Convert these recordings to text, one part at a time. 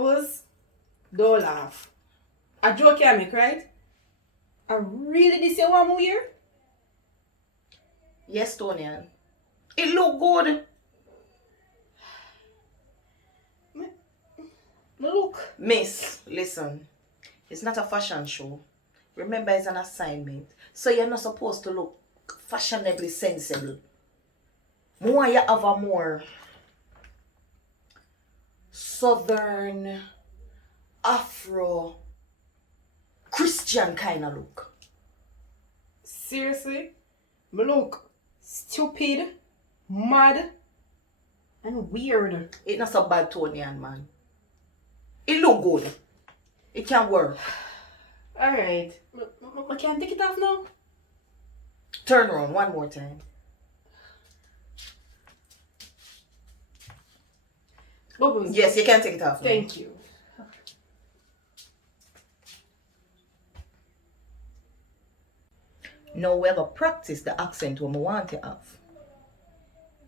Bubbles, don't laugh. A joke can make, right? I really this you want me here? Yes, Tonian. It look good. Look. Miss, listen. It's not a fashion show. Remember, it's an assignment. So you're not supposed to look fashionably sensible. More you have a more southern, Afro, Christian kind of look. Seriously? Me look stupid, mad, and weird. It's not so bad, Tonian, man. It look good. It can work. Alright. I can't take it off now? Turn around one more time. Bubbles. Yes, you can take it off now. Thank you. Now we have to practice the accent when we want to have.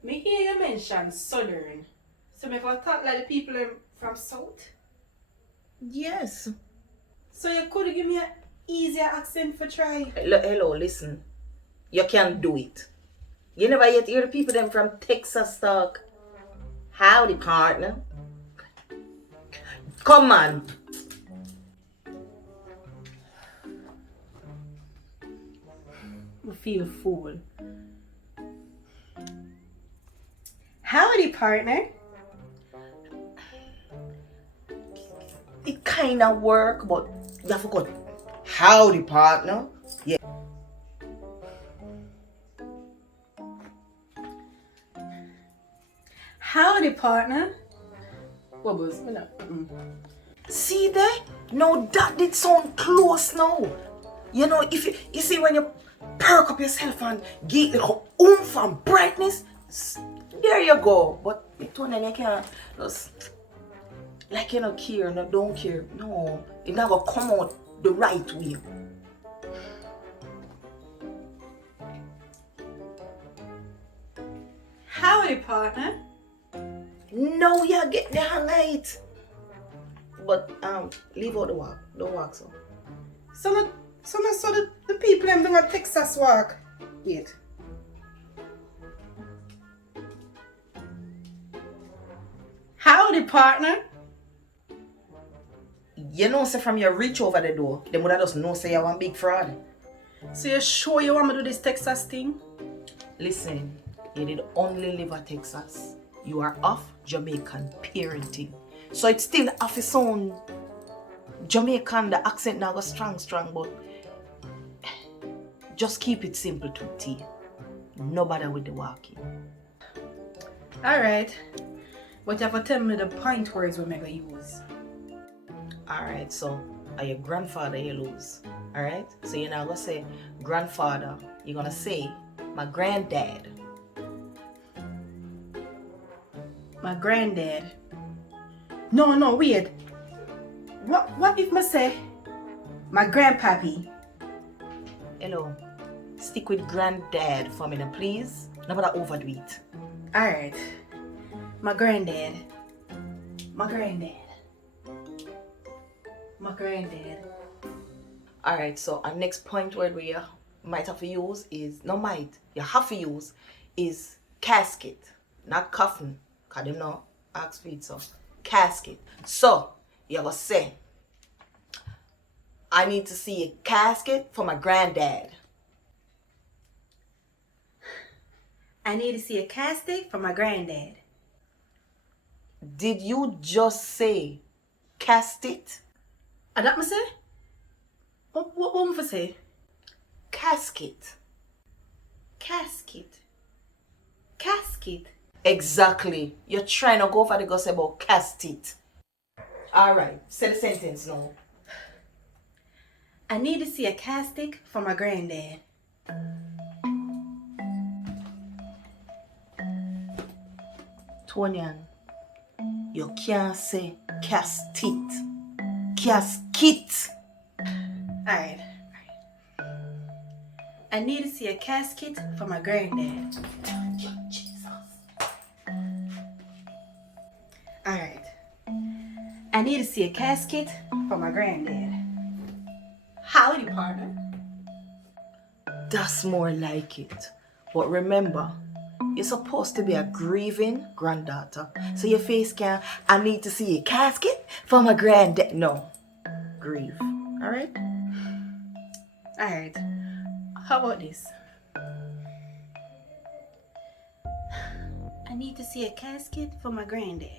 Me hear you mention southern. So me for talk like the people from south? Yes. So you could give me an easier accent for try? Hello, listen. You can do it. You never yet hear the people them from Texas talk. Howdy, partner. Come on. I feel fool. Howdy, partner. It kind of work, but you forgot. Howdy, partner. Yeah. Howdy, partner. Bubbles, me not. See there? No, that did sound close now. You know, if you see when you perk up yourself and get little oomph and brightness, there you go. But it don't you can't just like you don't care, no don't care. No, it never come out the right way. Howdy, partner. No, you get the hang of it. But leave out the walk. Don't walk so. So the people them doing a Texas walk. Wait. Howdy, partner. You know, say from your reach over the door, them would have just know say you one big fraud. So you sure you want me to do this Texas thing? Listen, you did only live at Texas. You are off Jamaican parenting. So it's still off its own Jamaican, the accent now goes strong, but just keep it simple to T. No bother with the walking. Alright. But you have to tell me the point words we're going to use. Alright, so are your grandfather you lose? Alright? So you're not gonna say grandfather, you're gonna say my granddad. My granddad. No, wait. What if I say my grandpappy? Hello. Stick with granddad for me now, please. No bother overdo it. Alright. My granddad. My granddad. My granddad. Alright, so our next point word we might have to use is, you have to use is casket, not coffin. Cause them no ask feet, so casket. So you gonna say, I need to see a casket for my granddad. I need to see a casket for my granddad. Did you just say casket? That me say? What me for say? Casket. Casket. Casket. Exactly. You're trying to go for the gossip about cast it. Alright, say the sentence now. I need to see a casket for my granddad. Tonian, you can't say cast it. Casket. Alright. I need to see a casket for my granddad. Jesus. Alright. I I need to see a casket for my granddad. Howdy, partner. That's more like it. But remember, you're supposed to be a grieving granddaughter. So your face can't, I need to see a casket for my granddad. No. Grieve. Alright? Alright. How about this? I need to see a casket for my granddad.